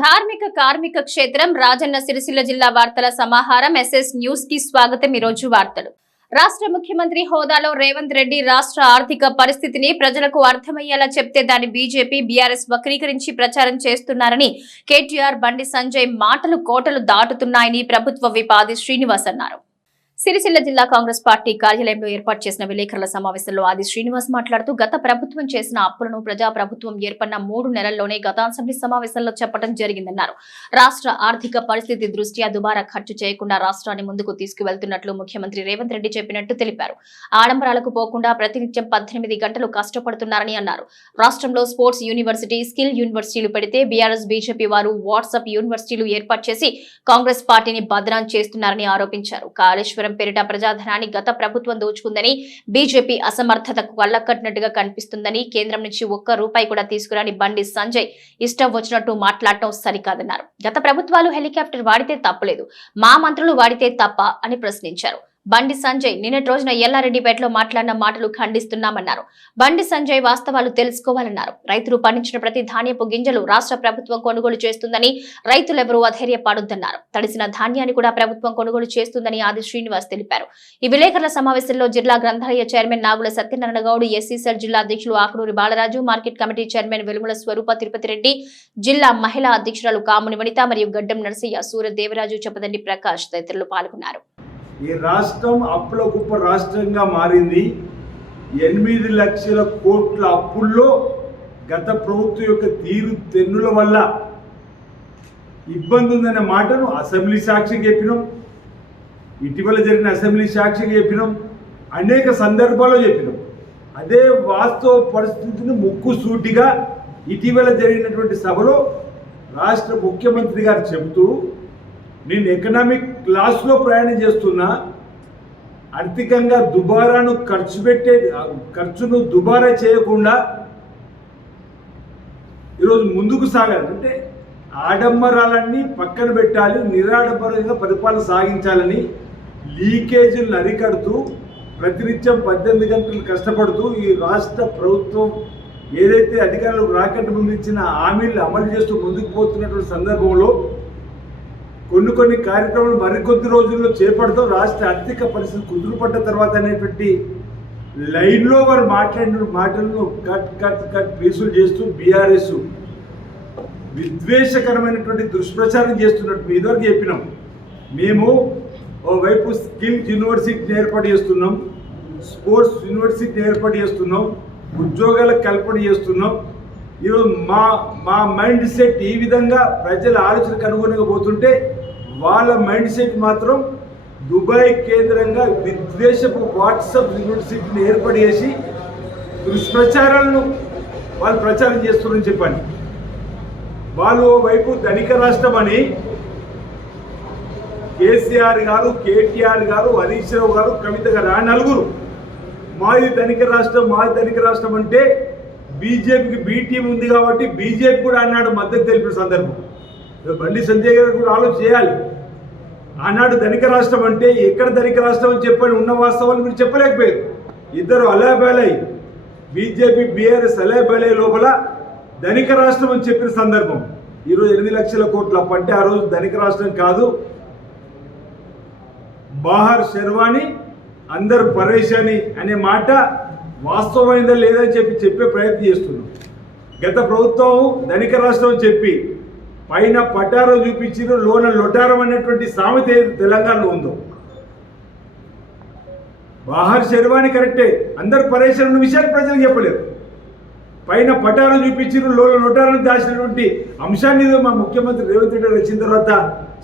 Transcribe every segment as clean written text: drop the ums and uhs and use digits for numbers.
ధార్మిక కార్మిక క్షేత్రం రాజన్న సిరిసిల్ల జిల్లా వార్తల సమాహారం ఎస్ఎస్ న్యూస్ కి స్వాగతం. ఈ రోజు వార్తలు. రాష్ట్ర ముఖ్యమంత్రి హోదాలో రేవంత్ రెడ్డి రాష్ట్ర ఆర్థిక పరిస్థితిని ప్రజలకు అర్థమయ్యేలా చెప్తే దాన్ని బీజేపీ బీఆర్ఎస్ వక్రీకరించి ప్రచారం చేస్తున్నారని కేటీఆర్ బండి సంజయ్ మాటలు కోటలు దాటుతున్నాయని ప్రభుత్వ విప్ ఆది శ్రీనివాస్ అన్నారు. సిరిసిల్ల జిల్లా కాంగ్రెస్ పార్టీ కార్యాలయంలో ఏర్పాటు చేసిన విలేకరుల సమావేశంలో ఆది శ్రీనివాస్ మాట్లాడుతూ గత ప్రభుత్వం చేసిన అప్పులను ప్రజాప్రభుత్వం ఏర్పడిన 3 నెలల్లోనే గత అసెంబ్లీ సమావేశంలో చెప్పడం జరిగిందన్నారు. రాష్ట్ర ఆర్థిక పరిస్థితి దృష్ట్యా దుబారా ఖర్చు చేయకుండా రాష్ట్రాన్ని ముందుకు తీసుకువెళ్తున్నట్లు ముఖ్యమంత్రి రేవంత్ రెడ్డి చెప్పినట్టు తెలిపారు. ఆడంబరాలకు పోకుండా ప్రతినిత్యం 18 గంటలు కష్టపడుతున్నారని అన్నారు. రాష్ట్రంలో స్పోర్ట్స్ యూనివర్సిటీ, స్కిల్ యూనివర్సిటీలు పెడితే బీఆర్ఎస్ బీజేపీ వారు వాట్సాప్ యూనివర్సిటీలు ఏర్పాటు చేసి కాంగ్రెస్ పార్టీని బదనాం చేస్తున్నారని ఆరోపించారు. కాళేశ్వరం పేరిట ప్రజాధనాన్ని గత ప్రభుత్వం దోచుకుందని, బీజేపీ అసమర్థతకు కళ్లకట్టినట్టుగా కనిపిస్తుందని, కేంద్రం నుంచి ₹1 కూడా తీసుకురాని బండి సంజయ్ ఇష్టం వచ్చినట్టు మాట్లాడటం సరికాదన్నారు. గత ప్రభుత్వాలు హెలికాప్టర్ వాడితే తప్పలేదు, మా మంత్రులు వాడితే తప్ప అని ప్రశ్నించారు. బండి సంజయ్ నిన్నటి రోజున ఎల్లారెడ్డిపేటలో మాట్లాడిన మాటలు ఖండిస్తున్నామన్నారు. బండి సంజయ్ వాస్తవాలు తెలుసుకోవాలన్నారు. రైతులు పండించిన ప్రతి ధాన్యపు గింజలు రాష్ట్ర ప్రభుత్వం కొనుగోలు చేస్తుందని, రైతులెవరూ అధైర్యపడొద్దన్నారు. తడిసిన ధాన్యాన్ని కూడా ప్రభుత్వం కొనుగోలు చేస్తుందని ఆది శ్రీనివాస్ తెలిపారు. ఈ విలేకరుల సమావేశంలో జిల్లా గ్రంథాలయ చైర్మన్ నాగుల సత్యనారాయణ గౌడ్, ఎస్సీసెల్ జిల్లా అధ్యక్షులు Akunuri Balaraju, market committee chairman Velumula Swaroopa Tirupati Reddy, జిల్లా మహిళా అధ్యక్షురాలు కాముని వనిత మరియు గడ్డం నరసయ్య, సూర్య దేవరాజు, చెప్పదండి ప్రకాష్ తదితరులు పాల్గొన్నారు. ఈ రాష్ట్రం అప్పుల కుప్ప రాష్ట్రంగా మారింది. 8 లక్షల కోట్ల అప్పుల్లో గత ప్రభుత్వం యొక్క తీరు తెన్నుల వల్ల ఇబ్బంది ఉందనే మాటను అసెంబ్లీ సాక్షిగా చెప్పినాం, ఇటీవల జరిగిన అసెంబ్లీ సాక్షిగా చెప్పినాం, అనేక సందర్భాల్లో చెప్పినాం. అదే వాస్తవ పరిస్థితిని ముక్కుసూటిగా ఇటీవల జరిగినటువంటి సభలో రాష్ట్ర ముఖ్యమంత్రి గారు చెబుతూ, నేను ఎకనామిక్ క్లాస్లో ప్రయాణం చేస్తున్నా, ఆర్థికంగా దుబారాను ఖర్చును దుబారా చేయకుండా ఈరోజు ముందుకు సాగాలి. అంటే ఆడంబరాలన్నీ పక్కన పెట్టాలి, నిరాడంబరంగా పరిపాలన సాగించాలని, లీకేజీలను అరికడుతూ ప్రతినిత్యం 18 గంటలు కష్టపడుతూ ఈ రాష్ట్ర ప్రభుత్వం ఏదైతే అధికారులకు రాకంటే ముందు ఇచ్చిన హామీలు అమలు చేస్తూ ముందుకు పోతున్నటువంటి సందర్భంలో కొన్ని కార్యక్రమాలు మరికొద్ది రోజుల్లో చేపడతాం. రాష్ట్ర ఆర్థిక పరిస్థితి కుదురుపడ్డ తర్వాత అనేటువంటి లైన్లో వారు మాట్లాడిన మాటలను కట్ పీసులు చేస్తూ బీఆర్ఎస్ విద్వేషకరమైనటువంటి దుష్ప్రచారం చేస్తున్నట్టు ఇదివరకు చెప్పినాం. మేము ఓవైపు స్కిల్ యూనివర్సిటీని ఏర్పాటు చేస్తున్నాం, స్పోర్ట్స్ యూనివర్సిటీని ఏర్పాటు చేస్తున్నాం, ఉద్యోగాల కల్పన చేస్తున్నాం. ఈరోజు మా మైండ్ సెట్ ఈ విధంగా ప్రజల ఆలోచనకు అనుగుణంగా పోతుంటే వాళ్ళ మైండ్ సెట్ మాత్రం దుబాయ్ కేంద్రంగా విద్వేషపు వాట్సాప్ యూనివర్సిటీని ఏర్పాటు చేసి దుష్ప్రచారాలను వాళ్ళు ప్రచారం చేస్తున్నారని చెప్పండి. వాళ్ళు వైపు ధనిక రాష్ట్రం అని కేసీఆర్ గారు, కేటీఆర్ గారు, హరీష్ రావు గారు, కవిత గారు, ఆ నలుగురు మాది ధనిక రాష్ట్రం అంటే బీజేపీకి బీ టీం ఉంది కాబట్టి బీజేపీ కూడా అన్నాడు మద్దతు తెలిపిన సందర్భం. బండి సంజయ్ గారు కూడా ఆలోచన చేయాలి. ఆనాడు ధనిక రాష్ట్రం అంటే ఎక్కడ ధనిక రాష్ట్రం అని చెప్పని ఉన్న వాస్తవాలు మీరు చెప్పలేకపోయారు. ఇద్దరు అలాబేలై, బీజేపీ బీఆర్ఎస్ అలాబేలై లోపల ధనిక రాష్ట్రం అని చెప్పిన సందర్భం. ఈరోజు 8 లక్షల కోట్ల అప్పు అంటే ఆ రోజు ధనిక రాష్ట్రం కాదు, బాహర్ శర్వాణి అందరు పరేషాని అనే మాట వాస్తవమైందా లేదని చెప్పే ప్రయత్నం చేస్తున్నాం. గత ప్రభుత్వం ధనిక రాష్ట్రం చెప్పి పైన పటారో చూపించారు, లోన లొటారం అనేటువంటి సామెత తెలంగాణలో ఉందో. బాహర్ శర్వాణి కరెక్టే, అందరు పరేషాన్ ఉన్న విషయాన్ని ప్రజలకు చెప్పలేరు. పైన పటారో చూపించారు, లోన లొటారం దాచినటువంటి అంశాన్ని మా ముఖ్యమంత్రి రేవంత్ రెడ్డి వచ్చిన తర్వాత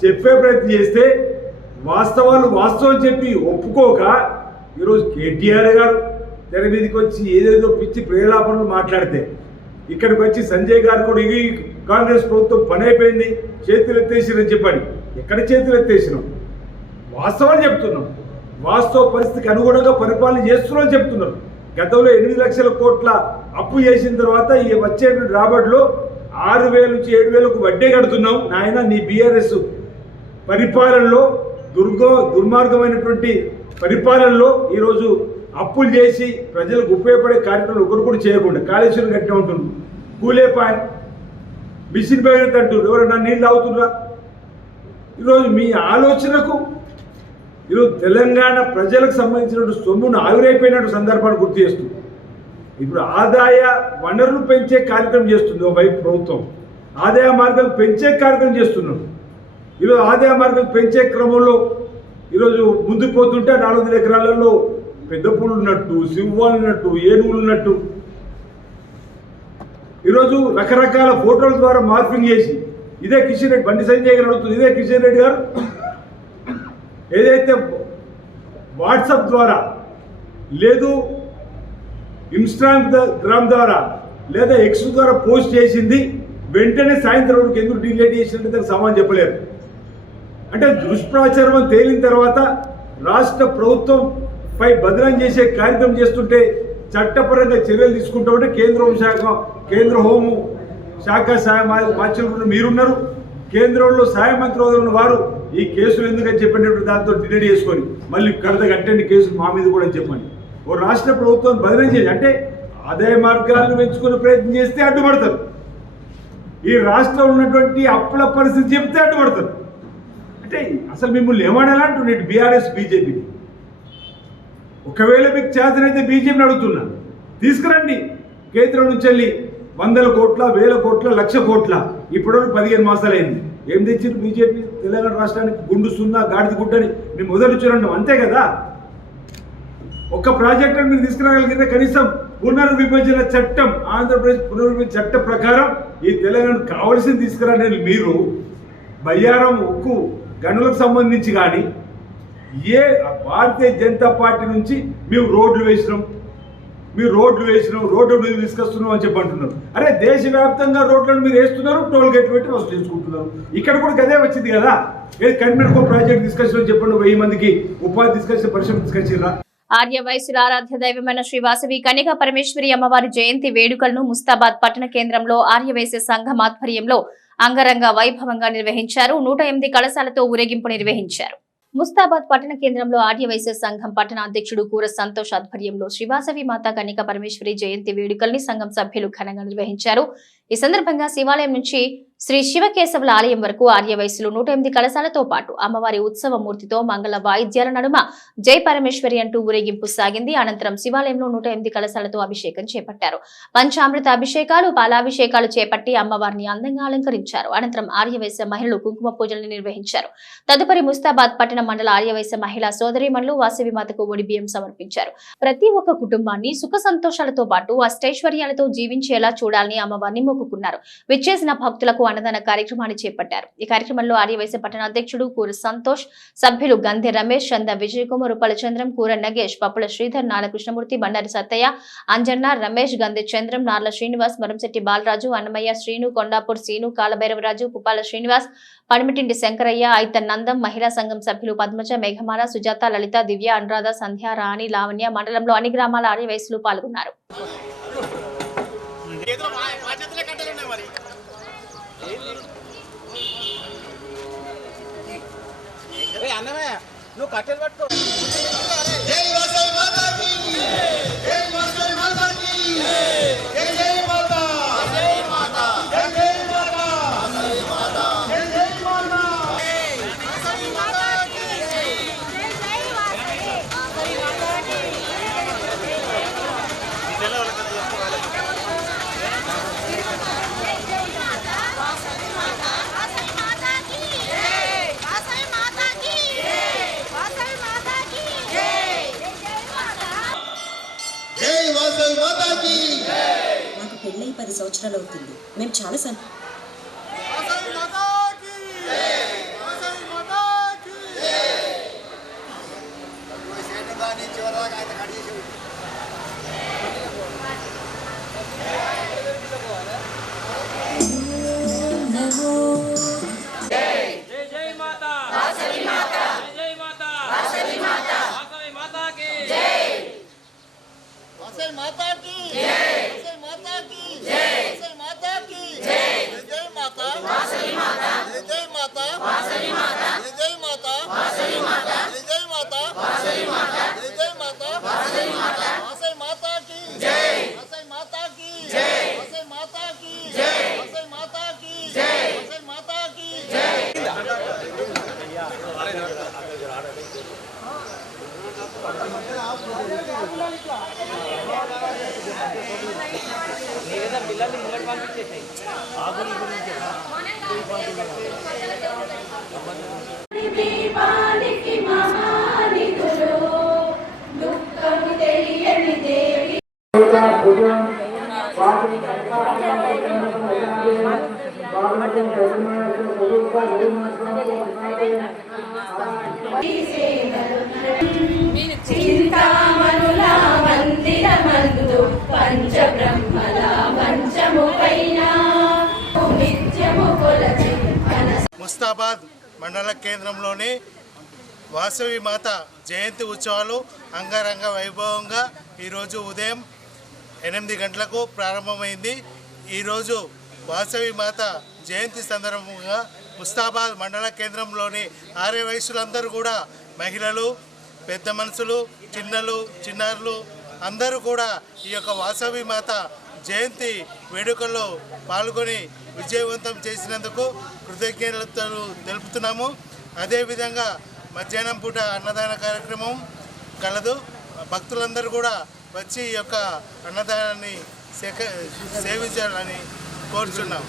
చెప్పే ప్రయత్నం చేస్తే వాస్తవం చెప్పి ఒప్పుకోక ఈరోజు కేటీఆర్ గారు తెర మీదకి వచ్చి ఏదేదో పిచ్చి ప్రేలాపనలు మాట్లాడితే, ఇక్కడికి వచ్చి సంజయ్ గారు కూడా ఇది కాంగ్రెస్ ప్రభుత్వం పని అయిపోయింది, చేతులు ఎత్తేసిరని చెప్పండి. ఎక్కడ చేతులు ఎత్తేసినాం? వాస్తవాలు చెప్తున్నాం. వాస్తవ పరిస్థితికి అనుగుణంగా పరిపాలన చేస్తున్నాం చెప్తున్నారు. గతంలో 8 లక్షల కోట్ల అప్పు చేసిన తర్వాత ఈ వచ్చే రాబడిలో 6,000 నుంచి 7,000కు వడ్డీ కడుతున్నాం. నాయన నీ బీఆర్ఎస్ పరిపాలనలో దుర్మార్గమైనటువంటి పరిపాలనలో ఈరోజు అప్పులు చేసి ప్రజలకు ఉపయోగపడే కార్యక్రమాలు ఒకరు కూడా చేయకుండా కాళేశ్వరం కట్టిన ఉంటుంది కూలేపాయ్. మిషన్ భగీరథ అంటారు. ఎవరైనా నీళ్ళు తాగుతున్నా? ఈరోజు మీ ఆలోచనకు ఈరోజు తెలంగాణ ప్రజలకు సంబంధించిన సొమ్మును ఆవిరైపోయినట్టు సందర్భాన్ని గుర్తు చేస్తూ ఇప్పుడు ఆదాయ వనరులు పెంచే కార్యక్రమం చేస్తుంది. ఒకవైపు ప్రభుత్వం ఆదాయ మార్గాలు పెంచే కార్యక్రమం చేస్తున్నాం. ఈరోజు ఆదాయ మార్గాలు పెంచే క్రమంలో ఈరోజు ముందుకు పోతుంటే 400 ఎకరాలలో పెద్ద పూలు ఉన్నట్టు, సింహాలు ఉన్నట్టు, ఏనుగులు ఉన్నట్టు ఈరోజు రకరకాల ఫోటోల ద్వారా మార్పింగ్ చేసి ఇదే కిషన్ రెడ్డి బండి సంజయ్ గారు అడుగుతుంది. ఇదే కిషన్ రెడ్డి గారు ఏదైతే వాట్సాప్ ద్వారా లేదు ఇన్స్టాగ్రామ్ ద్వారా లేదా ఎక్స్ ద్వారా పోస్ట్ చేసింది వెంటనే సాయంత్రం వరకు ఎందుకు డిలీట్ చేసినట్టు దానికి సమాధానం చెప్పలేరు. అంటే దుష్ప్రచారం అని తేలిన తర్వాత రాష్ట్ర ప్రభుత్వం పై బదనం చేసే కార్యక్రమం చేస్తుంటే చట్టపరంగా చర్యలు తీసుకుంటామంటే కేంద్ర హోము శాఖ సహాయ మంత్రులు మీరున్నారు, కేంద్రంలో సహాయ మంత్రి ఉన్న వారు ఈ కేసులు ఎందుకని చెప్పినప్పుడు దాంతో డిలీట్ చేసుకొని మళ్ళీ కట్టండి కేసులు మా మీద కూడా చెప్పండి. ఓ రాష్ట్ర ప్రభుత్వం బదిలీ చేసి అంటే ఆదాయ మార్గాలను పెంచుకునే ప్రయత్నం చేస్తే అడ్డుపడతారు. ఈ రాష్ట్రంలో ఉన్నటువంటి అప్పుల పరిస్థితి చెప్తే అడ్డుపడతారు. అంటే అసలు మిమ్మల్ని ఏమనాలంటున్నాడు బీఆర్ఎస్ బీజేపీ. ఒకవేళ మీకు చేతనైతే బీజేపీని అడుగుతున్నా, తీసుకురండి కేంద్రం నుంచి వెళ్ళి 100 కోట్ల 1000 కోట్ల 1,00,000 కోట్ల ఇప్పటివరకు 15 మాసాలైంది. ఏం తెచ్చింది బీజేపీ తెలంగాణ రాష్ట్రానికి? గుండు సున్నా గాడిద గుడ్డని మేము మొదలు చూడండి, అంతే కదా. ఒక్క ప్రాజెక్టును మీరు తీసుకురాగలిగితే కనీసం పునర్విభజన చట్టం, ఆంధ్రప్రదేశ్ పునర్విభజన చట్టం ప్రకారం ఈ తెలంగాణకు కావాల్సింది తీసుకురాని మీరు బయ్యారం ఉక్కు గనులకు సంబంధించి కానీ ఏ భారతీయ జనతా పార్టీ నుంచి మేము రోడ్లు వేసినాం రోడ్డు మీద తీసుకొస్తున్నాం అని చెప్పి అంటున్నారు. అరే దేశవ్యాప్తంగా రోడ్లను మీరు వేస్తున్నారు, టోల్ గేట్లు పెట్టి వసూలు చేసుకుంటున్నారు. ఇక్కడ కూడా గదే వచ్చింది కదా. ఏది కన్మెడ్కో ప్రాజెక్ట్ తీసుకొచ్చిన చెప్పండి, 1000 మందికి ఉపాధి తీసుకొచ్చిన పరిశ్రమ తీసుకొచ్చిరా. ఆర్య వయసుల ఆరాధ్య దైవమైన శ్రీ వాసవి కన్యకా పరమేశ్వరి అమ్మవారి జయంతి వేడుకలను ముస్తాబాద్ పట్టణ కేంద్రంలో ఆర్యవైశ్య సంఘం ఆధ్వర్యంలో అంగరంగ వైభవంగా నిర్వహించారు. 108 కలశాలతో ఊరేగింపు నిర్వహించారు. ముస్తాబాద్ పట్టణ కేంద్రంలో ఆర్యవైశ్య సంఘం పట్టణ అధ్యక్షుడు కూర సంతోష్ ఆధ్వర్యంలో శ్రీవాసవి మాతా కన్యకా పరమేశ్వరి జయంతి వేడుకల్ని సంఘం సభ్యులు ఘనంగా నిర్వహించారు. ఈ సందర్భంగా శివాలయం నుంచి శ్రీ శివకేశవుల ఆలయం వరకు ఆర్యవైశ్యులు 108 కలశాలతో పాటు అమ్మవారి ఉత్సవ మూర్తితో మంగళ వాయిద్యాల నడుమ జై పరమేశ్వరి అంటూ ఊరేగింపు సాగింది. అనంతరం శివాలయంలో 108 కలశాలతో అభిషేకం చేపట్టారు. పంచామృత అభిషేకాలు, పాలాభిషేకాలు చేపట్టి అమ్మవారిని అందంగా అలంకరించారు. అనంతరం ఆర్యవైశ్య మహిళలు కుంకుమ పూజలు నిర్వహించారు. తదుపరి ముస్తాబాద్ పట్టణ మండల ఆర్యవైశ్య మహిళా సోదరీమణులు వాసవి మాతకు ఒడి బియ్యం సమర్పించారు. ప్రతి ఒక్క కుటుంబాన్ని సుఖ సంతోషాలతో పాటు అష్టైశ్వర్యాలతో జీవించేలా చూడాలని అమ్మవారిని మొక్కుకున్నారు. విచ్చేసిన భక్తులకు అన్నదాన కార్యక్రమాన్ని చేపట్టారు. ఈ కార్యక్రమంలో ఆర్యవైశ్య పట్టణ అధ్యక్షుడు కూర సంతోష్, సభ్యులు గంధె రమేష్, చంద విజయకుమార్, రూపాల చంద్రం, కూర నగేష్, పప్పుల శ్రీధర్, నాల కృష్ణమూర్తి, బండారి సత్తయ్య, అంజన్న, రమేష్, గంధె చంద్రం, నార్ల శ్రీనివాస్, మరంశెట్టి బాలరాజు, అన్నమయ్య, శ్రీను, కొండాపూర్ సీను, కాలభైరవరాజు, పుప్పాల శ్రీనివాస్, పడిమిటిండి శంకరయ్య, ఐతన్ నందం, మహిళా సంఘం సభ్యులు పద్మజ, మేఘమాల, సుజాత, లలిత, దివ్య, అనురాధ, సంధ్య, రాణి, లావణ్య, మండలంలో అన్ని గ్రామాల ఆర్యవైశ్యులు పాల్గొన్నారు. నువ్వు కట్టెలు పట్టుకో. నాకు పెళ్ళై 10 సంవత్సరాలు అవుతుంది. మేము చాలా చింతామణుల మందిరమందు పంచబ్రహ్మల మంచము పైన నిత్యము కొలచి ముస్తాబాద్ మండల కేంద్రంలోని వాసవి మాత జయంతి ఉత్సవాలు అంగరంగ వైభవంగా ఈరోజు ఉదయం 8 గంటలకు ప్రారంభమైంది. ఈరోజు వాసవి మాత జయంతి సందర్భంగా ముస్తాబాద్ మండల కేంద్రంలోని ఆర్య వయసులందరూ కూడా మహిళలు, పెద్ద మనుషులు, చిన్నారులు అందరూ కూడా ఈ యొక్క వాసవి మాత జయంతి వేడుకల్లో పాల్గొని విజయవంతం చేసినందుకు కృతజ్ఞతలు తెలుపుతున్నాము. అదేవిధంగా మధ్యాహ్నం పూట అన్నదాన కార్యక్రమం కలదు. భక్తులందరూ కూడా వచ్చి ఈ యొక్క అన్నదానాన్ని సేవించాలని కోరుచున్నాం.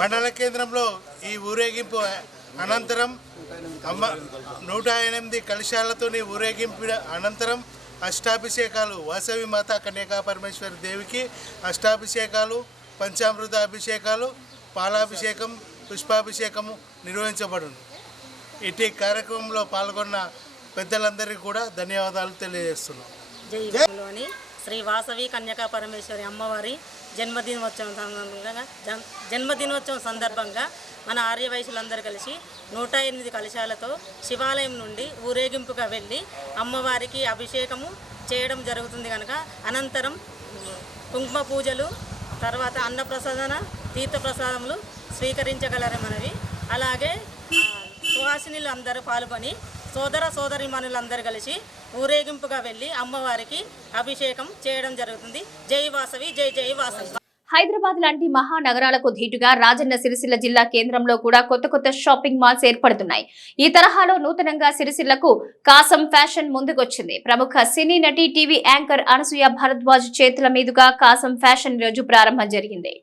మండల కేంద్రంలో ఈ ఊరేగింపు అనంతరం 108 కలశాలతోని ఊరేగింపు అనంతరం అష్టాభిషేకాలు, వాసవి మాత కన్యకా పరమేశ్వరి దేవికి అష్టాభిషేకాలు, పంచామృత అభిషేకాలు, పాలాభిషేకం, పుష్పాభిషేకము నిర్వహించబడును. ఇటు కార్యక్రమంలో పాల్గొన్న పెద్దలందరికీ కూడా ధన్యవాదాలు తెలియజేస్తున్నాం. జైలోని శ్రీ వాసవి కన్యకా పరమేశ్వరి అమ్మవారి జన్మదినోత్సవం సందర్భంగా మన ఆర్యవైశ్యులందరూ కలిసి 108 కలశాలతో శివాలయం నుండి ఊరేగింపుగా వెళ్ళి అమ్మవారికి అభిషేకము చేయడం జరుగుతుంది కనుక అనంతరం కుంకుమ పూజలు, తర్వాత అన్నప్రసాదన, తీర్థప్రసాదములు స్వీకరించగలరమనవి. అలాగే సుహాసినులు అందరూ పాల్గొని సోదరీమణులందరూ కలిసి ఊరేగింపుగా వెళ్ళి అమ్మవారికి అభిషేకం చేయడం జరుగుతుంది. జై వాసవి, జై జై వాసవి. హైదరాబాద్ లాంటి మహానగరాలకు ధీటుగా రాజన్న సిరిసిల్ల జిల్లా కేంద్రంలో కూడా కొత్త షాపింగ్ మాల్స్ ఏర్పడుతున్నాయి. ఈ తరహాలో నూతనంగా సిరిసిల్లకు కాసం ఫ్యాషన్ ముందుకొచ్చింది. ప్రముఖ సినీ నటి, టీవీ యాంకర్ అనసూయ భరద్వాజ్ చేతుల మీదుగా కాసం ఫ్యాషన్ రోజు ప్రారంభం జరిగింది.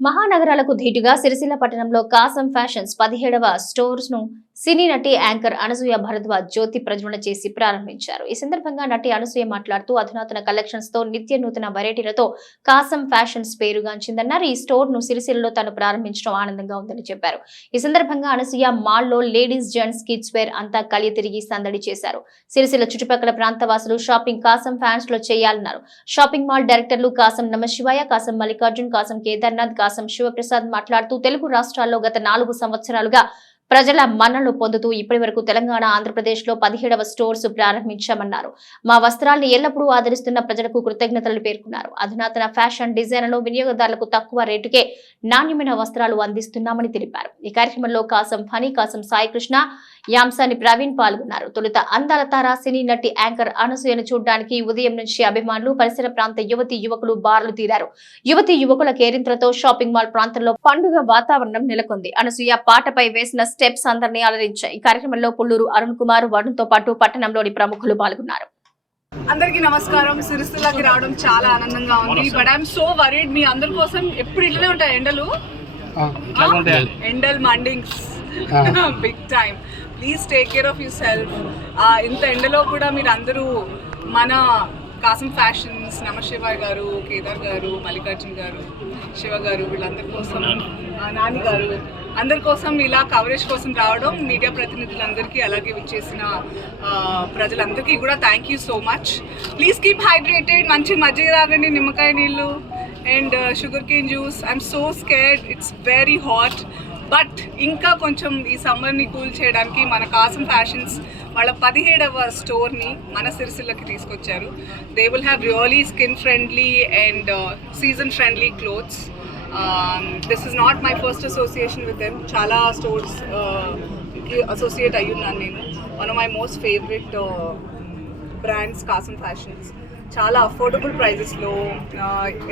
మహానగరాలకు ధీటుగా సిరిసిల్ల పట్టణంలో కాసం ఫ్యాషన్స్ 17వ స్టోర్స్ ను సినీ నటి యాంకర్ అనసూయ భరద్వాజ్ జ్యోతి ప్రజ్వలన చేసి ప్రారంభించారు. ఈ సందర్భంగా నటి అనసూయ మాట్లాడుతూ అధునాతన కలెక్షన్స్ తో నిత్య నూతన వెరైటీలతో కాసం ఫ్యాషన్స్ పేరుగాంచిందన్నారు. ఈ స్టోర్ ను సిరిసిల్లలో తాను ప్రారంభించడం ఆనందంగా ఉందని చెప్పారు. ఈ సందర్భంగా అనసూయ మాల్ లో లేడీస్, జెంట్స్, కిడ్స్ వేర్ అంతా కలియ తిరిగి సందడి చేశారు. సిరిసిల్ల చుట్టుపక్కల ప్రాంతవాసులు షాపింగ్ కాసం ఫ్యాన్స్ లో చేయాలన్నారు. షాపింగ్ మాల్ డైరెక్టర్లు కాసం నమశివాయ, కాసం మల్లికార్జున్, కాసం కేదార్నాథ్, కాసం శివప్రసాద్ మాట్లాడుతూ తెలుగు రాష్ట్రాల్లో గత 4 సంవత్సరాలుగా ప్రజల మన్ననలు పొందుతూ ఇప్పటి వరకు తెలంగాణ, ఆంధ్రప్రదేశ్ లో 17వ స్టోర్స్ ప్రారంభించామన్నారు. మా వస్త్రాలను ఎల్లప్పుడూ ఆదరిస్తున్న ప్రజలకు కృతజ్ఞతలు పేర్కొన్నారు. అధునాతన ఫ్యాషన్ డిజైన్లను వినియోగదారులకు తక్కువ రేటుకే నాణ్యమైన వస్త్రాలు అందిస్తున్నామని తెలిపారు. ఈ కార్యక్రమంలో కాసం ఫణి, కాసం సాయికృష్ణ, యాంసాని ప్రవీణ్ పాల్గొన్నారు. తొలుత అందాల తార సినీ నటి యాంకర్ అనసూయను చూడడానికి ఉదయం నుంచి అభిమానులు, పరిసర ప్రాంత యువతీ యువకులు బార్లు తీరారు. యువతీ యువకుల కేరింతలతో షాపింగ్ మాల్ ప్రాంతంలో పండుగ వాతావరణం నెలకొంది. అనసూయ పాటపై వేసిన స్టెప్స్ అందరినీ అలరించాయి. ఈ కార్యక్రమంలో పుల్లూరు అరుణ్ కుమార్, వరుణ్తో పాటు పట్టణంలోని ప్రముఖులు పాల్గొన్నారు. అందరికి నమస్కారం. సిరిసిల్లకి రావడం చాలా ఆనందంగా ఉంది. But I'm so worried. మీ అందరి కోసం ఎప్పుడు ఇట్లనే ఉంటాయి ఎండలు, మండింగ్స్ big time. Please take care of yourself. ఇంత ఎండలో కూడా మీరు అందరూ మన కాసం ఫ్యాషన్స్, నమశివాయ్ గారు, కేదార్ గారు, మల్లికార్జున్ గారు, శివ గారు, వీళ్ళందరి కోసం, నాని గారు, అందరి కోసం ఇలా కవరేజ్ కోసం రావడం, మీడియా ప్రతినిధులందరికీ, అలాగే విచ్చేసిన ప్రజలందరికీ కూడా thank you so much. Please keep hydrated. మంచి మజ్జిగ తాగండి, నిమ్మకాయ నీళ్ళు and sugar cane juice. I'm so scared, it's very hot. But ఇంకా కొంచెం ఈ సమ్మర్ని కూల్ చేయడానికి మన కాసం ఫ్యాషన్స్ వాళ్ళ 17వ స్టోర్ని మన సిరిసిల్లకి తీసుకొచ్చారు. They will have really skin friendly and season friendly clothes. This is not my first association with them. చాలా స్టోర్స్ అసోసియేట్ అయ్యున్నాను నేను. One of my most favourite brands Kasam fashions. చాలా అఫోర్డబుల్ ప్రైజెస్లో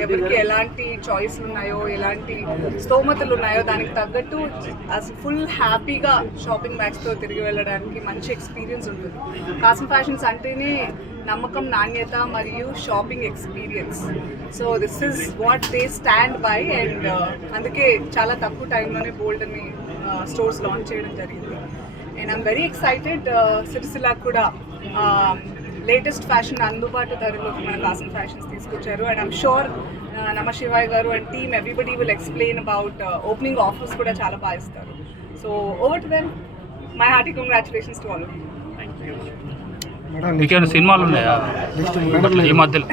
ఎవరికి ఎలాంటి చాయిస్లు ఉన్నాయో ఎలాంటి స్తోమతలు ఉన్నాయో దానికి తగ్గట్టు ఫుల్ హ్యాపీగా షాపింగ్ బ్యాగ్స్తో తిరిగి వెళ్ళడానికి మంచి ఎక్స్పీరియన్స్ ఉంటుంది. కాసం ఫ్యాషన్స్ అంటేనే నమ్మకం, నాణ్యత మరియు shopping experience. So this is what they stand by. And అందుకే చాలా తక్కువ టైంలోనే బోల్డ్ అని స్టోర్స్ లాంచ్ చేయడం జరిగింది. And I'm very excited. Sircilla కూడా లేటెస్ట్ ఫ్యాషన్ అందుబాటు ధరలోకి మన కాసం ఫ్యాషన్స్ తీసుకొచ్చారు. అండ్ ఐమ్ షూర్ నమశివాయ్ గారు and team everybody will explain about opening offers కూడా చాలా బాగా ఇస్తారు. So over to them. My hearty congratulations to all. మీకేమైనా సినిమాలు ఉన్నాయా ఈ మధ్యలో?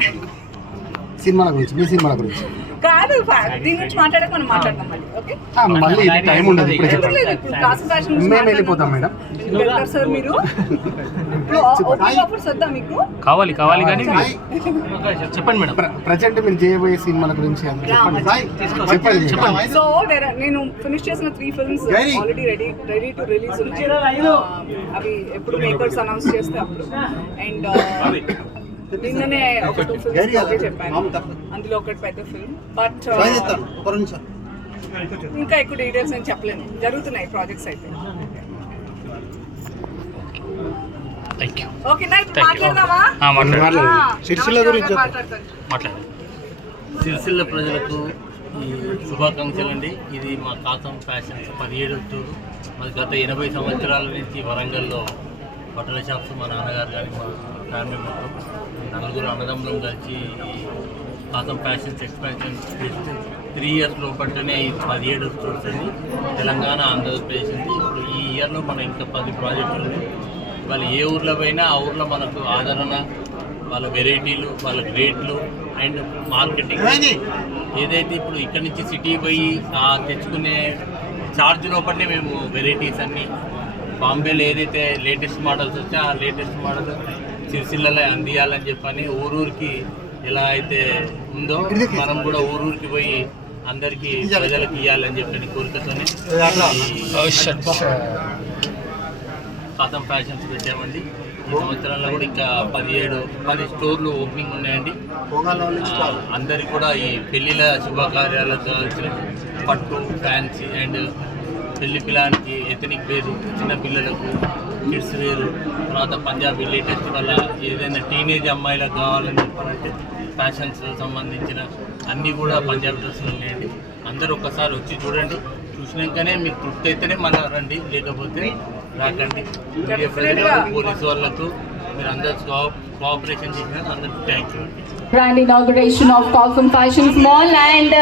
సినిమాల గురించి, మీ సినిమాల గురించి కాదు, దీని గురించి మాట్లాడక మనం మాట్లాడతాం మళ్ళీ. ఓకే, మళ్ళీ టైం ఉండదు. ఇప్పుడు కాసం ఫ్యాషన్ మేము వెళ్ళిపోతాం మేడం. వెళ్తారు సార్ మీరు? ఓపెనింగ్ ఆఫర్స్ వద్దా మీకు? కావాలి కానీ చెప్పండి మేడం. ప్రజెంట్ మీరు చేయబోయే సినిమాల గురించి చెప్పండి. సో నేను ఫినిష్ చేసిన 3 films already ready to release ఉన్నాయి. అవి ఎప్పుడు మేకర్స్ అనౌన్స్ చేస్తే అప్పుడు. అండ్ నిన్ననే ఒక 2 ఫిల్మ్స్ చెప్పాను, అందులో ఒకటి పెద్ద ఫిల్మ్. బట్ ఇంకా ఎక్కువ డీటెయిల్స్ నేను చెప్పలేను. జరుగుతున్నాయి ప్రాజెక్ట్స్ అయితే. ఓకే, మాట్లాడదామా? సిరిసిల్ల ప్రజలకు ఈ శుభాకాంక్షలు అండి. ఇది మా కాసం ఫ్యాషన్స్ 17వ స్టోరు. మరి గత 80 సంవత్సరాల నుంచి వరంగల్లో బట్టల షాప్స్ మా నాన్నగారు కానీ మా ఫ్యామిలీ మొత్తం నలుగురు అన్నదమ్ములం కలిసి కాసం ఫ్యాషన్స్ ఎక్స్పాన్షన్ చేస్తే 3 ఇయర్స్ లోపలనే ఈ 17వ స్టోర్స్ అండి. తెలంగాణ, ఆంధ్రప్రదేశ్ అండి. ఇప్పుడు ఈ ఇయర్లో మనం ఇంకా 10 ప్రాజెక్టులు ఉన్నాయి. వాళ్ళు ఏ ఊర్లో పోయినా ఆ ఊర్లో మనకు ఆదరణ, వాళ్ళ వెరైటీలు, వాళ్ళ రేట్లు అండ్ మార్కెటింగ్ ఏదైతే ఇప్పుడు ఇక్కడి నుంచి సిటీ పోయి తెచ్చుకునే ఛార్జ్ లోపలనే మేము వెరైటీస్ అన్నీ బాంబేలో ఏదైతే లేటెస్ట్ మోడల్స్ వచ్చా ఆ లేటెస్ట్ మోడల్ సిరిసిల్లలో అందియాలని చెప్పని ఊరూరికి ఎలా అయితే ఉందో మనం కూడా ఊరూరికి పోయి అందరికీ ప్రజలకు ఇవ్వాలని చెప్పని కోరికతోనే కాసం ఫ్యాషన్స్ పెట్టామండి. ఈ సంవత్సరంలో కూడా ఇంకా 10 స్టోర్లు ఓపెనింగ్ ఉన్నాయండి. అందరికి కూడా ఈ పెళ్లిళ్ళ శుభకార్యాలకు కావాల్సిన పట్టు, ఫ్యాన్సీ అండ్ పెళ్లి పిల్లానికి ఎథనిక్ వేరు, చిన్న పిల్లలకు కిడ్స్ వేరు, తర్వాత పంజాబీ లేటెస్ట్ వల్ల ఏదైనా టీనేజ్ అమ్మాయిలకు కావాలని చెప్పాలంటే ఫ్యాషన్స్ సంబంధించిన అన్నీ కూడా పంజాబీ డ్రెస్సులు ఉన్నాయండి. అందరూ ఒక్కసారి వచ్చి చూడండి. చూసినాకనే మీకు తృప్తి అయితేనే మళ్ళీ రండి, లేకపోతే రాకండి. మీడియా ప్రజలు, పోలీసు వాళ్ళకు మీరు అందరూ కోఆపరేషన్ చేసినందుకు అందరికీ థ్యాంక్ యూ అండి. Grand inauguration of Kausam Fashions Mall and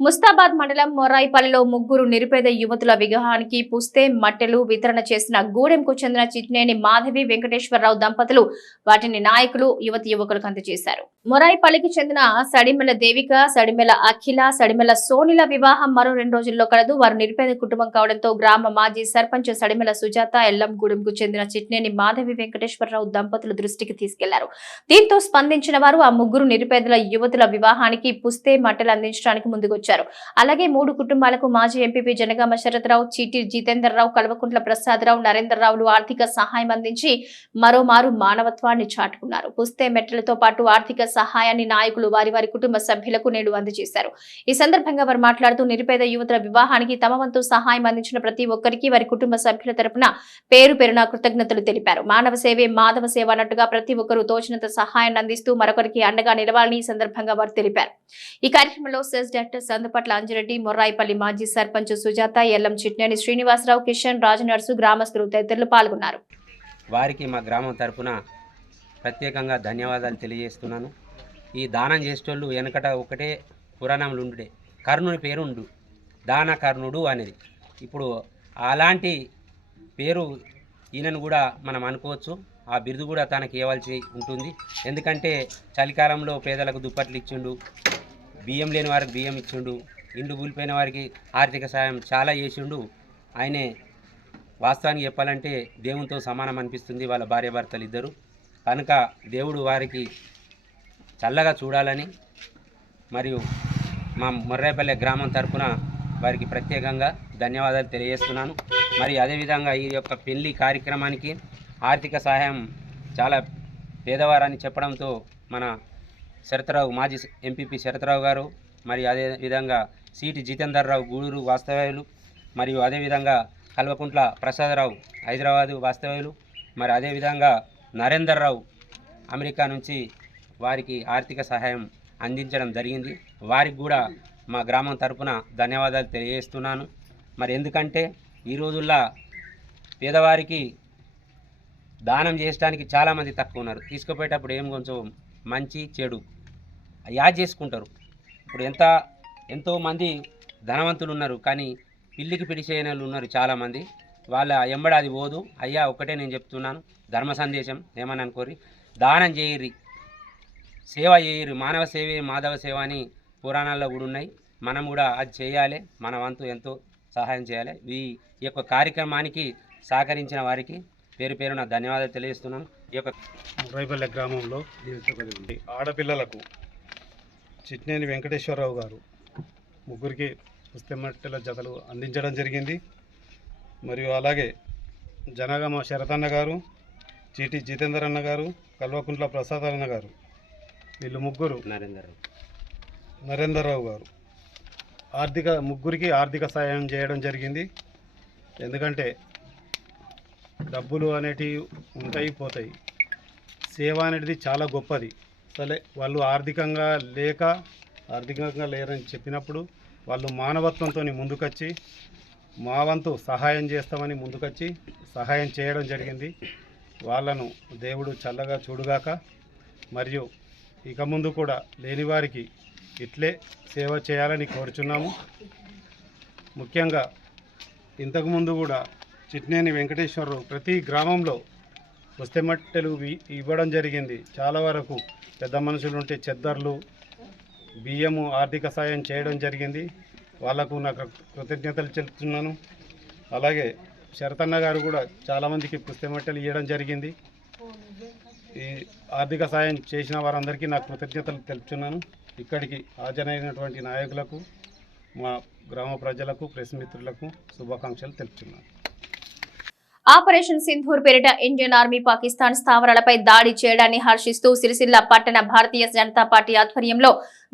Mustabad మండలం మొరాయిపల్లిలో 3 నిరుపేద యువతుల విగ్రహానికి పుస్తే మట్టెలు వితరణ చేసిన గూడెంకు చెందిన చిట్నేని మాధవి వెంకటేశ్వరరావు దంపతులు వాటిని నాయకులు యువకులకు అందజేశారు. మొరాయిపల్లికి చెందిన సడిమెల దేవిక, సడిమెల అఖిల, సడిమెల సోనిల వివాహం మరో 2 రోజుల్లో కలదు. వారు నిరుపేద కుటుంబం కావడంతో గ్రామ మాజీ సర్పంచ్ సడిమెల సుజాత ఎల్లంగూడెంకు చెందిన చిట్నేని మాధవి వెంకటేశ్వరరావు దంపతుల దృష్టికి తీసుకెళ్లారు. దీంతో స్పందించిన వారు ఆ 3 నిరుపేదల యువతుల వివాహానికి పుస్తే మట్టెలు అందించడానికి ముందుకొచ్చారు. అలాగే అలాగే 3 కుటుంబాలకు మాజీ ఎంపీపీ జనగామ శరత్రావు, చీటి జితేందర్రావు, కల్వకుంట్ల ప్రసాదరావు, నరేందర్రావులు ఆర్థిక సహాయం అందించి మరోమారు మానవత్వాన్ని చాటుకున్నారు. పుస్తే మెట్టలతో పాటు ఆర్థిక సహాయాన్ని నాయకులు వారి కుటుంబ సభ్యులకు నేడు అందజేశారు. ఈ సందర్భంగా వారు మాట్లాడుతూ నిరుపేద యువతుల వివాహానికి తమ వంతు సహాయం అందించిన ప్రతి ఒక్కరికి వారి కుటుంబ సభ్యుల తరపున పేరున కృతజ్ఞతలు తెలిపారు. మానవ సేవే మాధవ సేవ అన్నట్టుగా ప్రతి ఒక్కరూ తోచినంత సహాయాన్ని అందిస్తూ మరొకరికి అండగా నిలవాలని ఈ సందర్భంగా వారు తెలిపారు. ఈ కార్యక్రమంలో సెస్ డైరెక్టర్ సందుపట్ల అంజిరెడ్డి, మొర్రాయిపల్లి మాజీ సర్పంచ్ సుజాత, ఎల్లం చిట్నేని శ్రీనివాసరావు, కిషన్, రాజనర్సు, గ్రామస్తులు తదితరులు పాల్గొన్నారు. వారికి మా గ్రామం తరపున ప్రత్యేకంగా ధన్యవాదాలు తెలియజేస్తున్నాను. ఈ దానం చేసేటోళ్ళు వెనకట ఒకటే పురాణంలో ఉండే కర్ణుని పేరుండు, దాన కర్ణుడు అనేది. ఇప్పుడు అలాంటి పేరు ఈయనను కూడా మనం అనుకోవచ్చు. ఆ బిరుదు కూడా తనకి ఇవ్వాల్సి ఉంటుంది. ఎందుకంటే చలికాలంలో పేదలకు దుప్పట్లు ఇచ్చిండు, బియ్యం లేని వారికి బియ్యం ఇచ్చిండు, ఇండ్లు కూలిపోయిన వారికి ఆర్థిక సాయం చాలా చేసిండు. ఆయనే వాస్తవానికి చెప్పాలంటే దేవునితో సమానం అనిపిస్తుంది వాళ్ళ భార్యాభర్తలు ఇద్దరు. కనుక దేవుడు వారికి చల్లగా చూడాలని మరియు మా మొర్రాయిపల్లె గ్రామం తరపున వారికి ప్రత్యేకంగా ధన్యవాదాలు తెలియజేస్తున్నాను. మరి అదేవిధంగా ఈ యొక్క పెళ్లి కార్యక్రమానికి ఆర్థిక సహాయం చాలా పేదవారని చెప్పడంతో మన శరత్రావు, మాజీ ఎంపీపీ శరత్రావు గారు, మరియు అదేవిధంగా సీటి జితేందర్రావు గూడూరు వాస్తవ్యులు, మరియు అదేవిధంగా కల్వకుంట్ల ప్రసాదరావు హైదరాబాదు వాస్తవ్యులు, మరి అదేవిధంగా నరేందర్రావు అమెరికా నుంచి వారికి ఆర్థిక సహాయం అందించడం జరిగింది. వారికి కూడా మా గ్రామం తరపున ధన్యవాదాలు తెలియజేస్తున్నాను. మరి ఎందుకంటే ఈ రోజుల్లో పేదవారికి దానం చేయడానికి చాలామంది తక్కువ ఉన్నారు. తీసుకుపోయేటప్పుడు ఏం కొంచెం మంచి చెడు యాడ్ చేసుకుంటారు. ఇప్పుడు ఎంతోమంది ధనవంతులు ఉన్నారు, కానీ పిల్లికి పిడిచేయని వాళ్ళు ఉన్నారు చాలామంది. వాళ్ళ ఎంబడి అది పోదు. అయ్యా ఒక్కటే నేను చెప్తున్నాను, ధర్మ సందేశం ఏమని అనుకోరి, దానం చేయరి, సేవ చేయరి. మానవ సేవే మాధవ సేవ అని పురాణాల్లో కూడా ఉన్నాయి. మనం కూడా అది చేయాలి, మన వంతు ఎంతో సహాయం చేయాలి. ఈ యొక్క కార్యక్రమానికి సహకరించిన వారికి పేరున ధన్యవాదాలు తెలియజేస్తున్నాను. ఈ యొక్క మొర్రాయిపల్లె గ్రామంలో ఆడపిల్లలకు చిట్నేని వెంకటేశ్వరరావు గారు ముగ్గురికి పుస్తెమట్టెల జతలు అందించడం జరిగింది. మరియు అలాగే జనగామ శరతన్న గారు, చీటి జితేందర్ అన్న గారు, కల్వకుంట్ల ప్రసాద్ అన్న గారు, వీళ్ళు ముగ్గురు, నరేందర్రావు గారు ముగ్గురికి ఆర్థిక సాయం చేయడం జరిగింది. ఎందుకంటే డబ్బులు అనేటివి ఉంటాయి పోతాయి, సేవ అనేది చాలా గొప్పది. సరే వాళ్ళు ఆర్థికంగా లేరని చెప్పినప్పుడు వాళ్ళు మానవత్వంతో ముందుకొచ్చి మా వంతు సహాయం చేస్తామని ముందుకొచ్చి సహాయం చేయడం జరిగింది. వాళ్ళను దేవుడు చల్లగా చూడుగాక. మరియు ఇక ముందు కూడా లేని వారికి ఇట్లే సేవ చేయాలని కోరుచున్నాము. ముఖ్యంగా ఇంతకుముందు కూడా చిట్నేని వెంకటేశ్వరరావు ప్రతి గ్రామంలో పుస్తెమట్టెలు ఇవ్వడం జరిగింది. చాలా వరకు పెద్ద మనుషులు ఉంటే చెద్దర్లు, బియ్యము ఆర్థిక సాయం చేయడం జరిగింది. వాళ్లకు నాకు కృతజ్ఞతలు చెప్తున్నాను. అలాగే శరతన్న గారు కూడా చాలామందికి పుస్తెమట్టెలు ఇవ్వడం జరిగింది. ఈ ఆర్థిక సాయం చేసిన వారందరికీ నాకు కృతజ్ఞతలు తెలుపుతున్నాను. ఇక్కడికి హాజరైనటువంటి నాయకులకు, మా గ్రామ ప్రజలకు, ప్రెస్ మిత్రులకు శుభాకాంక్షలు తెలుపుతున్నాను. ఆపరేషన్ సింధూర్ పేరిట ఇండియన్ ఆర్మీ పాకిస్తాన్ స్థావరాలపై దాడి చేయడాన్ని హర్షిస్తూ సిరిసిల్ల పట్టణ భారతీయ జనతా పార్టీ ఆధ్వర్యంలో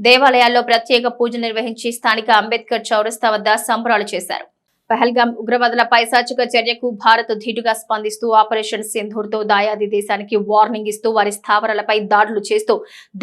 దేవాలయాల్లో ప్రత్యేక పూజలు నిర్వహించి స్థానిక అంబేద్కర్ చౌరస్తా వద్ద సంబరాలు చేశారు. పహల్గాం ఉగ్రవాదుల పైశాచిక చర్యకు భారత్ ధీటుగా స్పందిస్తూ ఆపరేషన్ సింధూర్ తో దాయాది దేశానికి వార్నింగ్ ఇస్తూ వారి స్థావరాలపై దాడులు చేస్తూ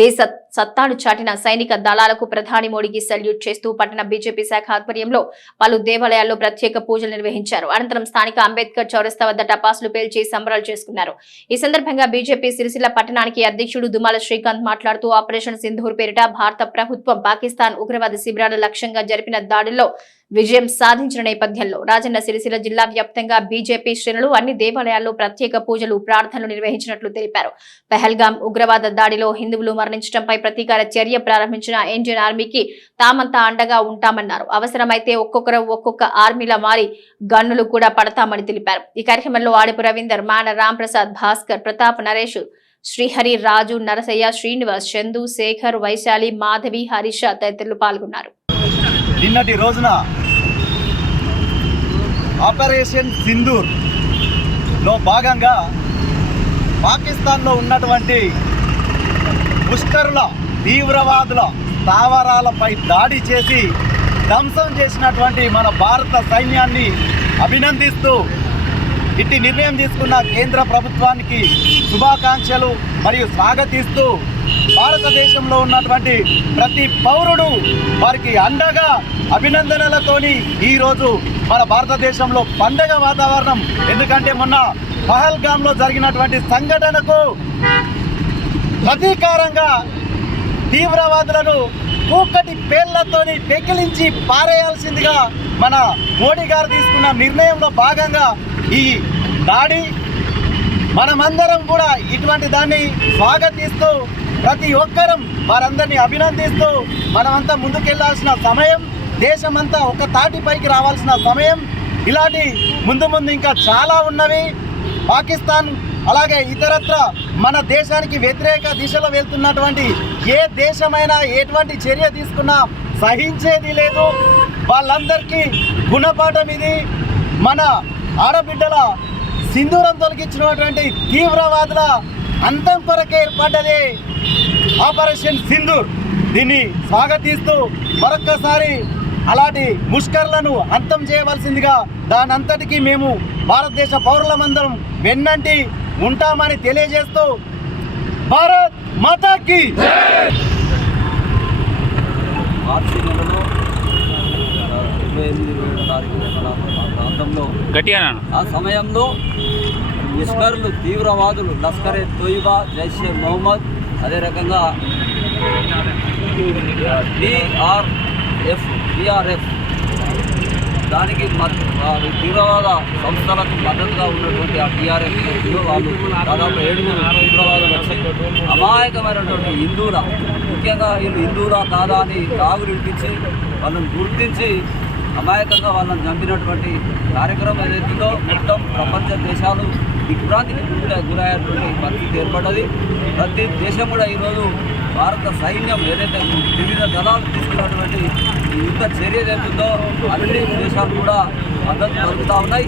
దేశ సత్తాను చాటిన సైనిక దళాలకు ప్రధాని మోడీకి సల్యూట్ చేస్తూ పట్టణ బీజేపీ శాఖ ఆధ్వర్యంలో పలు దేవాలయాల్లో ప్రత్యేక పూజలు నిర్వహించారు. అనంతరం స్థానిక అంబేద్కర్ చౌరస్తా వద్ద టపాసులు పేల్చి సంబరాలు చేసుకున్నారు. ఈ సందర్భంగా బీజేపీ సిరిసిల్ల పట్టణానికి అధ్యక్షుడు దుమాల శ్రీకాంత్ మాట్లాడుతూ ఆపరేషన్ సింధూర్ పేరిట భారత ప్రభుత్వం పాకిస్తాన్ ఉగ్రవాద శిబిరాల లక్ష్యంగా జరిపిన దాడుల్లో విజయం సాధించిన నేపథ్యంలో రాజన్న సిరిసిల్ల జిల్లా వ్యాప్తంగా బీజేపీ శ్రేణులు అన్ని దేవాలయాల్లో ప్రత్యేక పూజలు, ప్రార్థనలు నిర్వహించినట్లు తెలిపారు. పహల్గాం ఉగ్రవాద దాడిలో హిందువులు మరణించడంపై ప్రతీకార చర్య ప్రారంభించిన ఇండియన్ ఆర్మీకి తామంతా అండగా ఉంటామన్నారు. అవసరమైతే ఒక్కొక్కరు ఒక్కొక్క ఆర్మీల మారి గన్నులు కూడా పడతామని తెలిపారు. ఈ కార్యక్రమంలో ఆడిపు రవీందర్, మాన రాంప్రసాద్, భాస్కర్, ప్రతాప్, నరేష్, శ్రీహరి, రాజు, నరసయ్య, శ్రీనివాస్, చందు, శేఖర్, వైశాలి, మాధవి, హరీష తదితరులు పాల్గొన్నారు. నిన్నటి రోజున ఆపరేషన్ సింధూర్లో భాగంగా పాకిస్తాన్లో ఉన్నటువంటి ముష్కరుల తీవ్రవాదుల స్థావరాలపై దాడి చేసి ధ్వంసం చేసినటువంటి మన భారత సైన్యాన్ని అభినందిస్తూ ఇట్టి నిర్ణయం తీసుకున్న కేంద్ర ప్రభుత్వానికి శుభాకాంక్షలు మరియు స్వాగతిస్తూ భారతదేశంలో ఉన్నటువంటి ప్రతి పౌరుడు వారికి అండగా అభినందనలతోని ఈరోజు మన భారతదేశంలో పండగ వాతావరణం. ఎందుకంటే మొన్న పహల్గామ్లో జరిగినటువంటి సంఘటనకు ప్రతీకారంగా తీవ్రవాదులను కూకటి పేర్లతోని పెకిలించి పారేయాల్సిందిగా మన మోడీ గారు తీసుకున్న నిర్ణయంలో భాగంగా ఈ దాడి మనమందరం కూడా ఇటువంటి దాన్ని స్వాగతిస్తూ ప్రతి ఒక్కరం వారందరినీ అభినందిస్తూ మనమంతా ముందుకెళ్లాల్సిన సమయం, దేశమంతా ఒక తాటిపైకి రావాల్సిన సమయం. ఇలాంటి ముందు ఇంకా చాలా ఉన్నవి. పాకిస్తాన్ అలాగే ఇతరత్ర మన దేశానికి వ్యతిరేక దిశలో వెళ్తున్నటువంటి ఏ దేశమైనా ఎటువంటి చర్య తీసుకున్నా సహించేది లేదు. వాళ్ళందరికీ గుణపాఠం ఇది. మన ఆడబిడ్డల సింధూరం తొలగించినటువంటి తీవ్రవాదుల అంతం కొరకే ఏర్పడ్డది ఆపరేషన్ సింధూర్. దీన్ని స్వాగతిస్తూ మరొక్కసారి అలాంటి ముష్కర్లను అంతం చేయవలసిందిగా దానంతటికీ మేము భారతదేశ పౌరులమందరం వెన్నంటి ఉంటామని తెలియజేస్తూ భారత్ మాతాకి మార్చి నెలలో 28 తారీఖు మన ప్రాంతంలో ఆ సమయంలో ముష్కరులు తీవ్రవాదులు లష్కర్ ఎ తోయిబా, జైషే మొహమ్మద్, అదే రకంగా టీఆర్ఎఫ్ దానికి తీవ్రవాద సంస్థలకు మద్దతుగా ఉన్నటువంటి ఆ టీఆర్ఎఫ్ వాళ్ళు దాదాపు 7 తీవ్రవాదులు వచ్చి అమాయకమైనటువంటి హిందువుల, ముఖ్యంగా వీళ్ళు హిందువుల కాదా అని రాగులు వినిపించి వాళ్ళని గుర్తించి అమాయకంగా వాళ్ళని చంపినటువంటి కార్యక్రమం ఏదైతుందో మొత్తం ప్రపంచ దేశాలు దిగ్భ్రాంతికి గురయ్యేటువంటి పరిస్థితి ఏర్పడ్డది. ప్రతి దేశం కూడా ఈరోజు భారత సైన్యం ఏదైతే వివిధ దళాలు తీసుకున్నటువంటి ఈ యుద్ధ చర్య ఏదైతుందో అన్ని దేశాలు కూడా మద్దతు పలుకుతూ ఉన్నాయి.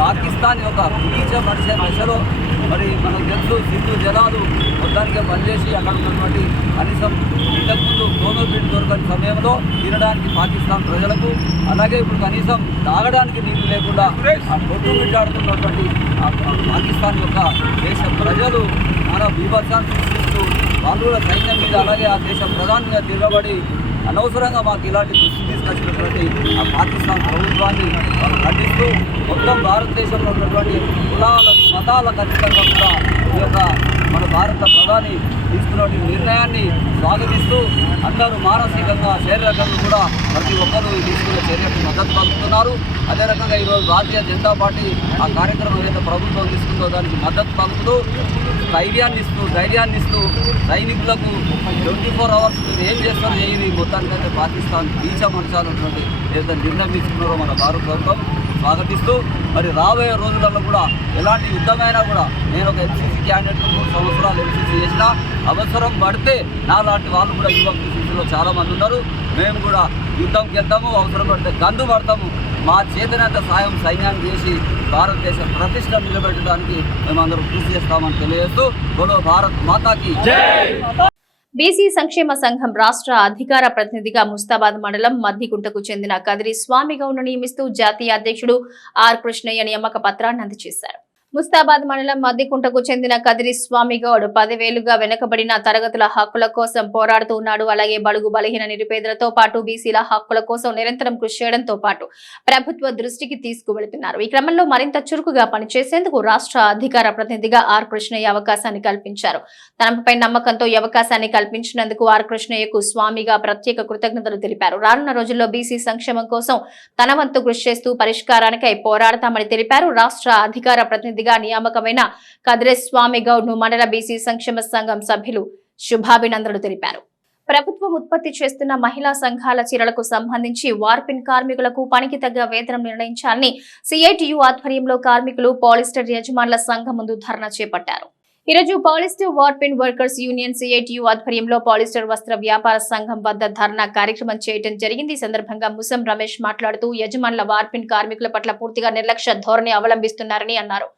పాకిస్తాన్ యొక్క నీచ మనిషి దశలో మరి మనకు తెలుసు సింధు జలాలు మొత్తానికే పనిచేసి అక్కడ ఉన్నటువంటి కనీసం ఇంతకుముందు గోధుమపిండి దొరకని సమయంలో తినడానికి పాకిస్తాన్ ప్రజలకు, అలాగే ఇప్పుడు కనీసం తాగడానికి నీళ్లు లేకుండా ఆ కొట్టుమిట్టాడుతున్నటువంటి పాకిస్తాన్ యొక్క దేశ ప్రజలు మన బీభత్సాన్ని సృష్టిస్తూ వాళ్ళు కూడా సైన్యం మీద అలాగే ఆ దేశ ప్రధాని మీద తిరగబడి అనవసరంగా మాకు ఇలాంటి దృష్టి తీసుకొచ్చినటువంటి ఆ పాకిస్తాన్ ప్రభుత్వాన్ని వాళ్ళు ఖండిస్తూ మొత్తం భారతదేశంలో ఉన్నటువంటి కులాల మతాల ఖచ్చితంగా కూడా ఈ యొక్క మన భారత ప్రధాని తీసుకున్నటువంటి నిర్ణయాన్ని స్వాగతిస్తూ అందరూ మానసికంగా శారీరకంగా కూడా ప్రతి ఒక్కరూ తీసుకునే చర్యకు మద్దతు పలుకుతున్నారు. అదే రకంగా ఈరోజు భారతీయ జనతా పార్టీ ఆ కార్యక్రమం ఏదైతే ప్రభుత్వం తీసుకుందో దానికి మద్దతు పలుకుతూ ధైర్యాన్ని ఇస్తూ సైనికులకు 24 అవర్స్ ఏం చేస్తారో చేయని మొత్తానికైతే పాకిస్తాన్ బీచమర్చాలన్నటువంటి ఏదైతే నిర్ణయం తీసుకున్నారో మన భారత ప్రభుత్వం స్వాగతిస్తూ మరి రాబోయే రోజులలో కూడా ఎలాంటి యుద్ధమైనా కూడా నేను ఒక ఎంసీసీ క్యాండిడేట్ 3 సంవత్సరాలు ఎంసీసీ చేసినా అవసరం పడితే నా లాంటి వాళ్ళు కూడా యువక ఎంసీసీలో చాలామంది ఉన్నారు. మేము కూడా యుద్ధంకి వెళ్తాము, అవసరం పడితే గందు పడతాము. మా చేతనంత సాయం సైన్యాన్ని చేసి భారతదేశ ప్రతిష్ట నిలబెట్టడానికి మేమందరం కృషి చేస్తామని తెలియజేస్తూ బోలో భారత్ మాతాకి జై. బీసీ సంక్షేమ సంఘం రాష్ట్ర అధికార ప్రతినిధిగా ముస్తాబాద్ మండలం మద్దిగుంటకు చెందిన కదిరి స్వామి గౌడ్ను నియమిస్తూ జాతీయ అధ్యక్షుడు ఆర్ కృష్ణయ్య నియామక పత్రాన్ని అందజేశారు. ముస్తాబాద్ మండలం మద్దికుంటకు చెందిన కదిరి స్వామి గౌడ్ 10 ఏళ్లుగా వెనుకబడిన తరగతుల హక్కుల కోసం పోరాడుతూ ఉన్నాడు. అలాగే బడుగు బలహీన నిరుపేదలతో పాటు బీసీల హక్కుల కోసం నిరంతరం కృషి చేయడంతో పాటు ప్రభుత్వ దృష్టికి తీసుకువెళుతున్నారు. ఈ క్రమంలో మరింత చురుకుగా పనిచేసేందుకు రాష్ట్ర అధికార ప్రతినిధిగా ఆర్ కృష్ణయ్య అవకాశాన్ని కల్పించారు. తనపై నమ్మకంతో ఈ అవకాశాన్ని కల్పించినందుకు ఆర్ కృష్ణయ్యకు స్వామిగా ప్రత్యేక కృతజ్ఞతలు తెలిపారు. రానున్న రోజుల్లో బీసీ సంక్షేమం కోసం తన వంతు కృషి చేస్తూ పరిష్కారానికై పోరాడతామని తెలిపారు. రాష్ట్ర అధికార ప్రతినిధిగా నియామకమైన కదిరి స్వామి గౌడ్ ను మండల బీసీ సంక్షేమ సంఘం సభ్యులు శుభాభినందనలు తెలిపారు. ప్రభుత్వం ఉత్పత్తి చేస్తున్న మహిళా సంఘాల చీరలకు సంబంధించి వార్పిన్ కార్మికులకు పనికి తగ్గ వేతనం నిర్ణయించాలని సిఐటియు ఆధ్వర్యంలో కార్మికులు పాలిస్టర్ యజమానుల సంఘం ముందు ధర్నా చేపట్టారు. ఈరోజు పాలిస్టర్ వార్పిన్ వర్కర్స్ యూనియన్ సిఐటియు ఆధ్వర్యంలో పాలిస్టర్ వస్త్ర వ్యాపార సంఘం వద్ద ధర్నా కార్యక్రమం చేయడం జరిగింది. ఈ సందర్భంగా ముసం రమేష్ మాట్లాడుతూ యజమానుల వార్పిన్ కార్మికుల పట్ల పూర్తిగా నిర్లక్ష్య ధోరణి అవలంబిస్తున్నారని అన్నారు.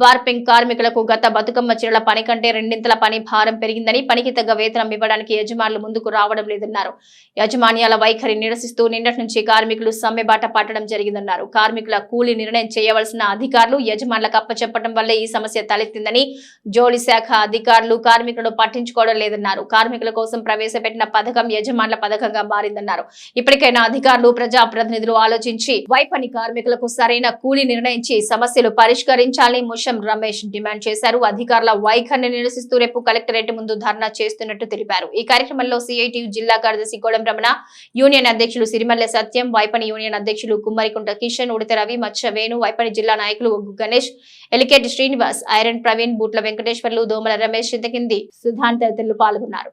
వార్పింగ్ కార్మికులకు గత బతుకమ్మ చీరల పని కంటే రెండింతల పని భారం పెరిగిందని, పనికి తగ్గ వేతనం ఇవ్వడానికి యజమానులు ముందుకు రావడం లేదన్నారు. యాజమాన్యాల వైఖరి నిరసిస్తూ నిన్నటి నుంచి కార్మికులు సమ్మెబాట పట్టడం జరిగిందన్నారు. కార్మికుల కూలీ నిర్ణయం చేయవలసిన అధికారులు యజమానులకు అప్పచెప్పడం వల్లే ఈ సమస్య తలెత్తిందని, జోలి శాఖ అధికారులు కార్మికులను పట్టించుకోవడం లేదన్నారు. కార్మికుల కోసం ప్రవేశపెట్టిన పథకం యజమానుల పథకంగా మారిందన్నారు. ఇప్పటికైనా అధికారులు ప్రజాప్రతినిధులు ఆలోచించి వైపని కార్మికులకు సరైన కూలీ నిర్ణయించి సమస్యలు పరిష్కరించాలని ముషం రమేష్ డిమాండ్ చేశారు. అధికారుల వైఖరిని నిరసిస్తూ రేపు కలెక్టరేట్ ముందు ధర్నా చేస్తున్నట్టు తెలిపారు. ఈ కార్యక్రమంలో సిఐటియు జిల్లా కార్యదర్శి కోడం రమణ, యూనియన్ అధ్యక్షులు సిరిమల్లె సత్యం, వైపని యూనియన్ అధ్యక్షులు కుమ్మరికుంట కిషన్, ఉడిత రవి, మచ్చ వేణు, వైపని జిల్లా నాయకులు ఒగ్గు గణేష్, ఎలికేటి శ్రీనివాస్, ఐరన్ ప్రవీణ్, బూట్ల వెంకటేశ్వర్లు, దోమల రమేష్, చింతకింది సుధాన్ తదితరులు పాల్గొన్నారు.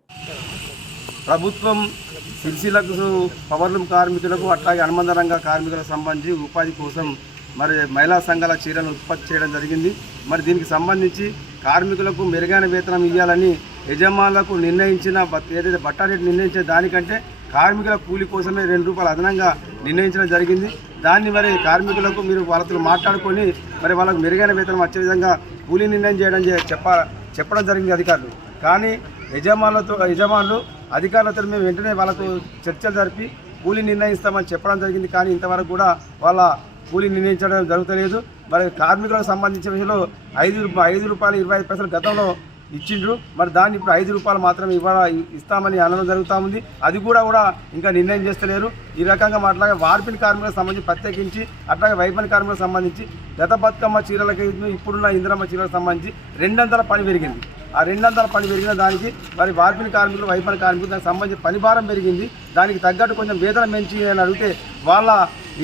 ప్రభుత్వం సిరిసిలకు పవర్లూమ్ కార్మికులకు అట్లాగే అనుబంధ రంగ కార్మికులకు సంబంధించి ఉపాధి కోసం మరి మహిళా సంఘాల చీరలను ఉత్పత్తి చేయడం జరిగింది. మరి దీనికి సంబంధించి కార్మికులకు మెరుగైన వేతనం ఇవ్వాలని యజమానులకు నిర్ణయించిన ఏదైతే బట్టా రేటు నిర్ణయించే దానికంటే కార్మికుల కూలి కోసమే ₹2 అదనంగా నిర్ణయించడం జరిగింది. దాన్ని మరి కార్మికులకు మీరు వాళ్ళతో మాట్లాడుకొని మరి వాళ్ళకు మెరుగైన వేతనం వచ్చే విధంగా కూలీ నిర్ణయం చెప్పడం జరిగింది అధికారులు. కానీ యజమానులు అధికారులతో మేము వెంటనే వాళ్ళకు చర్చలు జరిపి కూలీ నిర్ణయిస్తామని చెప్పడం జరిగింది. కానీ ఇంతవరకు కూడా వాళ్ళ కూలీ నిర్ణయించడం జరుగుతలేదు. మరి కార్మికులకు సంబంధించిన విషయంలో ₹5.25 గతంలో ఇచ్చిండ్రు. మరి దాన్ని ఇప్పుడు ₹5 మాత్రమే ఇస్తామని అనడం జరుగుతూ ఉంది. అది కూడా ఇంకా నిర్ణయం చేస్తలేరు. ఈ రకంగా మాట్లాడే వార్పిన్ కార్మికులకు సంబంధించి ప్రత్యేకించి అట్లాగే వైపన్ కార్మికులకు సంబంధించి గత బతుకమ్మ చీరలకి ఇప్పుడున్న ఇందిరమ్మ చీరలకు సంబంధించి 200 పని పెరిగింది. ఆ 200 పని పెరిగిన దానికి మరి వార్పిన్ కార్మికులు వైపన్ కార్మికులు దానికి సంబంధించి పని భారం పెరిగింది. దానికి తగ్గట్టు కొంచెం వేతనం పెంచి అని అడిగితే వాళ్ళ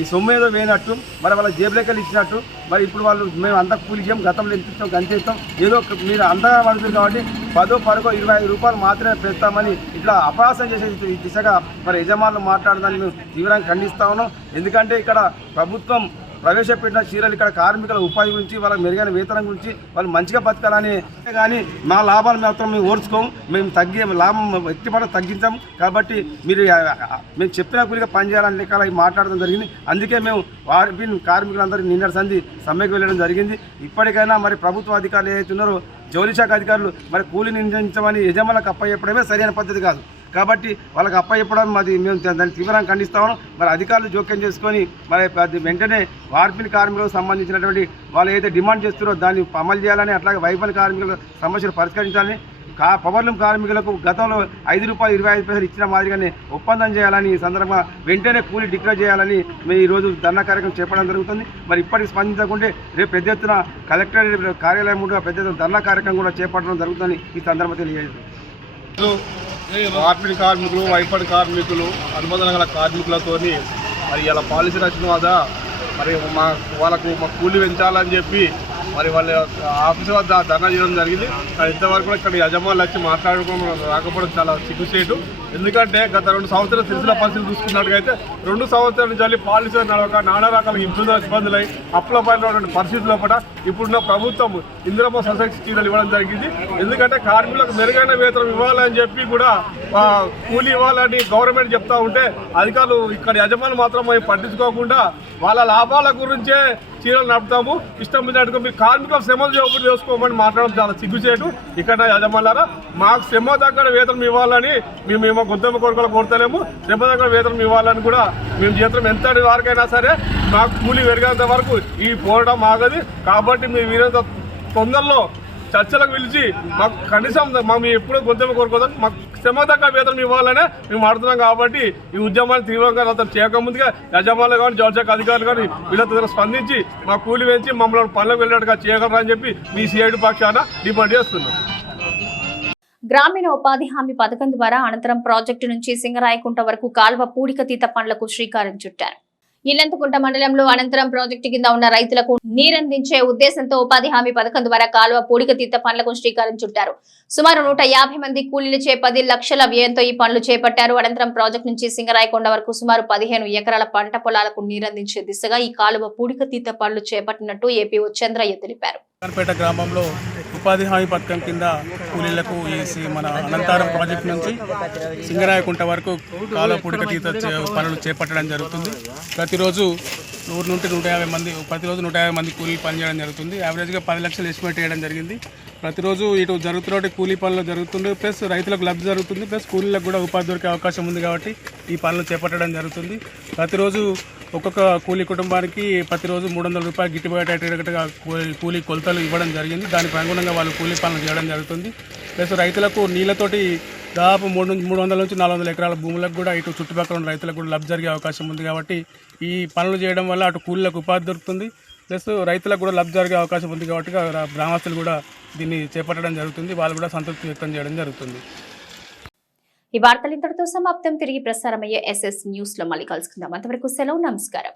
ఈ సొమ్మేదో వేయనట్టు మరి వాళ్ళ జేబులెక్కలు ఇచ్చినట్టు మరి ఇప్పుడు వాళ్ళు మేము అంత కూలికి గతంలో ఎంత ఇస్తాం గంత ఇస్తాం ఏదో మీరు అంతగా పడుతుంది కాబట్టి 10, 12, ₹25 మాత్రమే పెడతామని ఇట్లా అపహాసం చేసే దిశగా మరి యజమానులు మాట్లాడదాన్ని మేము తీవ్రంగా ఖండిస్తా ఉన్నాం. ఎందుకంటే ఇక్కడ ప్రభుత్వం ప్రవేశపెట్టిన చీరలు ఇక్కడ కార్మికుల ఉపాధి గురించి వాళ్ళకి మెరుగైన వేతనం గురించి వాళ్ళు మంచిగా బతకాలని, కానీ మా లాభాలు మాత్రం మేము ఓర్చుకోము, మేము లాభం ఎట్టిపడ తగ్గించాం. కాబట్టి మేము చెప్పిన కూలిగా పనిచేయాలని లెక్కలు మాట్లాడడం జరిగింది. అందుకే మేము వార్పిన్ కార్మికులందరూ నిన్నటి సంధి సమ్మెకు వెళ్ళడం జరిగింది. ఇప్పటికైనా మరి ప్రభుత్వ అధికారులు ఏదైతే ఉన్నారో జౌలి శాఖ అధికారులు మరి కూలీ నిర్ణయించమని యజమానులకు అప్పచెప్పడమే సరైన పద్ధతి కాదు. కాబట్టి వాళ్ళకి అప్పచెప్పడం మేము దాన్ని తీవ్రంగా ఖండిస్తాము. మరి అధికారులు జోక్యం చేసుకొని మరి వెంటనే వార్పిన్ కార్మికులకు సంబంధించినటువంటి వాళ్ళు ఏదైతే డిమాండ్ చేస్తున్నారో దాన్ని అమలు చేయాలని, అట్లాగే వైపన్ కార్మికుల సమస్యలు పరిష్కరించాలని, పవర్లూమ్ కార్మికులకు గతంలో ₹5.25 ఇచ్చిన మాదిరిగానే ఒప్పందం చేయాలని, ఈ సందర్భంగా వెంటనే కూలీ డిక్లేర్ చేయాలని మేము ఈరోజు ధర్నా కార్యక్రమం చేపట్టడం జరుగుతుంది. మరి ఇప్పటికి స్పందించకుంటే రేపు పెద్ద ఎత్తున కలెక్టరేట్ కార్యాలయం కూడా పెద్ద ఎత్తున ధర్నా కార్యక్రమం కూడా చేపట్టడం జరుగుతుందని ఈ సందర్భంగా తెలియజేస్తుంది. వార్పిన్ కార్మికులు, వైపన్ కార్మికులు, అనుబంధ రంగాల కార్మికులతో మరి ఇలా పాలసీ రచన వద్ద మరి వాళ్ళకు కూలీ పెంచాలని చెప్పి మరి వాళ్ళ ఆఫీస్ వద్ద ధర్నా చేయడం జరిగింది. కానీ ఇంతవరకు ఇక్కడ యజమానులు వచ్చి మాట్లాడుకోవడం రాకపోవడం చాలా సిగ్గుచేటు. ఎందుకంటే గత 2 సంవత్సరాల సిరిసిల్ల పరిస్థితులు చూసుకున్నట్టుగైతే 2 సంవత్సరాల నుంచి పాలసీ నడవక నానా రకాల ఇబ్బందులై అప్పులపైన పరిస్థితుల్లో కూడా ఇప్పుడున్న ప్రభుత్వం ఇందిరమ్మ సొసైటీ చీరలు ఇవ్వడం జరిగింది. ఎందుకంటే కార్మికులకు మెరుగైన వేతనం ఇవ్వాలని చెప్పి కూడా కూలీ ఇవ్వాలని గవర్నమెంట్ చెప్తా ఉంటే అధికారులు ఇక్కడ యజమానులు మాత్రం మేము పట్టించుకోకుండా వాళ్ళ లాభాల గురించే చీరలు నడుపుతాము, ఇష్టం వచ్చినట్టుగా మీరు కార్మికుల శ్రమలు చేసుకోమని మాట్లాడడం చాలా సిగ్గుచేటు. ఇక్కడ యజమానులారా మాకు శ్రమ దగ్గర వేతనం ఇవ్వాలని మేము గొంతమ్మ కోరికలు కోరుతలేము. శ్రమ దగ్గర వేతనం ఇవ్వాలని కూడా మేము చేస్తాం. ఎంతటి వరకైనా సరే మాకు కూలీ పెరిగేంత వరకు ఈ పోరాటం ఆగదు. కాబట్టి మీరు వీరంత తొందరలో చర్చలకు పిలిచి మాకు కనీసం మేము ఎప్పుడూ గొంతమ్మ కోరుకోదాం, మాకు శ్రమ దగ్గర వేతనం ఇవ్వాలనే మేము ఆడుతున్నాం. కాబట్టి ఈ ఉద్యమాన్ని తీవ్రంగా చేయకముందుగా యజమానులు కానీ జౌలి శాఖ అధికారులు కానీ వీళ్ళతో స్పందించి మా కూలి పెంచి మమ్మల్ని పనులకు వెళ్ళినట్టుగా చేయగలరని చెప్పి మీ సిఐడి పక్షాన డిమాండ్ చేస్తున్నాం. గ్రామీణ ఉపాధి హామీ పథకం ద్వారా అనంతరం ప్రాజెక్టు నుంచి సింగరాయకుంట వరకు కాల్వ పూడికతీత పనులకు శ్రీకారం చుట్టారు. ఇల్లంతకుంట మండలంలో అనంతరం ప్రాజెక్టు కింద ఉన్న రైతులకు నీరందించే ఉద్దేశంతో ఉపాధి హామీ పథకం ద్వారా కాలువ పూడికతీత పనులకు శ్రీకారం చుట్టారు. సుమారు 150 మంది కూలీలచే 10 లక్షల వ్యయంతో ఈ పనులు చేపట్టారు. అనంతరం ప్రాజెక్టు నుంచి సింగరాయకొండ వరకు సుమారు 15 ఎకరాల పంట పొలాలకు నీరందించే దిశగా ఈ కాలువ పూడికతీత పనులు చేపట్టినట్టు ఏపీఓ చంద్రయ్య తెలిపారు. గ్రామంలో ఉపాధి హామీ పథకం కింద కూలీలకు మన అనంతారం ప్రాజెక్టు నుంచి సింగరాయకుంట వరకు కాలువ పూడిక తీత పనులు చేపట్టడం జరుగుతుంది. ప్రతిరోజు 100 నుండి 150 మంది ప్రతిరోజు 150 మంది కూలీలు పనిచేయడం జరుగుతుంది. యావరేజ్గా 10 లక్షలు ఎస్టిమేట్ చేయడం జరిగింది. ప్రతిరోజు ఇటు జరుగుతున్న కూలీ పనులు జరుగుతుంది, ప్లస్ రైతులకు లబ్ధి జరుగుతుంది, ప్లస్ కూలీలకు కూడా ఉపాధి దొరికే అవకాశం ఉంది కాబట్టి ఈ పనులు చేపట్టడం జరుగుతుంది. ప్రతిరోజు ఒక్కొక్క కూలీ కుటుంబానికి ప్రతిరోజు 300 రూపాయలు గిట్టుబాటుగా కూలీ కొలతలు ఇవ్వడం జరిగింది. దానికి అనుగుణంగా వాళ్ళు కూలీ పనులు చేయడం జరుగుతుంది. ప్లస్ రైతులకు నీళ్ళతోటి దాదాపు 300 నుంచి 400 ఎకరాల భూములకు కూడా ఇటు చుట్టుపక్కల ఉన్న రైతులకు కూడా లబ్ధి జరిగే అవకాశం ఉంది. కాబట్టి ఈ పనులు చేయడం వల్ల అటు కూలీలకు ఉపాధి దొరుకుతుంది, ప్లస్ రైతులకు కూడా లబ్ధి జరిగే అవకాశం ఉంది. కాబట్టి గ్రామస్తులు కూడా దీన్ని చేపట్టడం జరుగుతుంది. వాళ్ళు కూడా సంతృప్తి వ్యక్తం చేయడం జరుగుతుంది. ఈ వార్తలు ఇంతటితో సమాప్తం. తిరిగి ప్రసారమయ్యే SS న్యూస్ లో మళ్ళీ కలుసుకుందాం. అంతవరకు సెలవు, నమస్కారం.